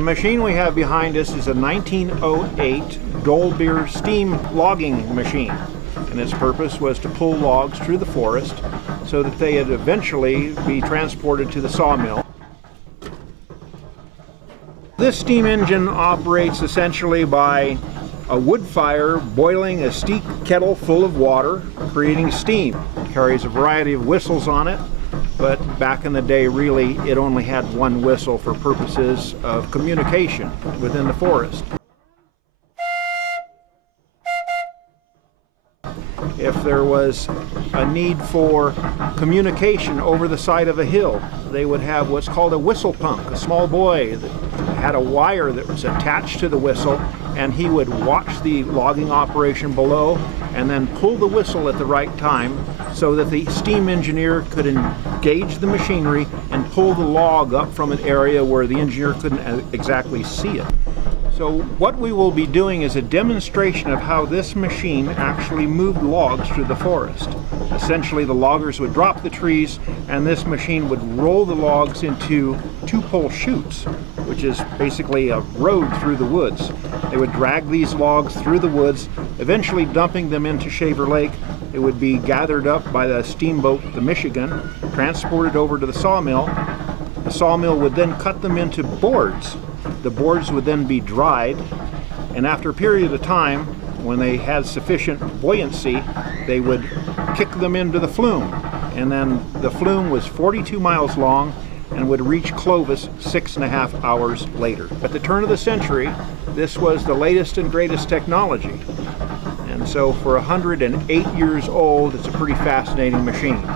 the machine we have behind us is a 1908 Dolbeer steam logging machine, and its purpose was to pull logs through the forest so that they would eventually be transported to the sawmill. This steam engine operates essentially by a wood fire boiling a steep kettle full of water, creating steam. It carries a variety of whistles on it, but back in the day, really, it only had one whistle for purposes of communication within the forest. If there was a need for communication over the side of a hill, they would have what's called a whistle punk, a small boy that had a wire that was attached to the whistle, and he would watch the logging operation below and then pull the whistle at the right time so that the steam engineer could engage the machinery and pull the log up from an area where the engineer couldn't exactly see it. So what we will be doing is a demonstration of how this machine actually moved logs through the forest. Essentially, the loggers would drop the trees and this machine would roll the logs into two-pole chutes, which is basically a road through the woods. They would drag these logs through the woods, eventually dumping them into Shaver Lake. It would be gathered up by the steamboat, the Michigan, transported over to the sawmill. The sawmill would then cut them into boards. The boards would then be dried, and after a period of time, when they had sufficient buoyancy, they would kick them into the flume. And then the flume was 42 miles long and would reach Clovis 6.5 hours later. At the turn of the century, this was the latest and greatest technology. And so for 108 years old, it's a pretty fascinating machine.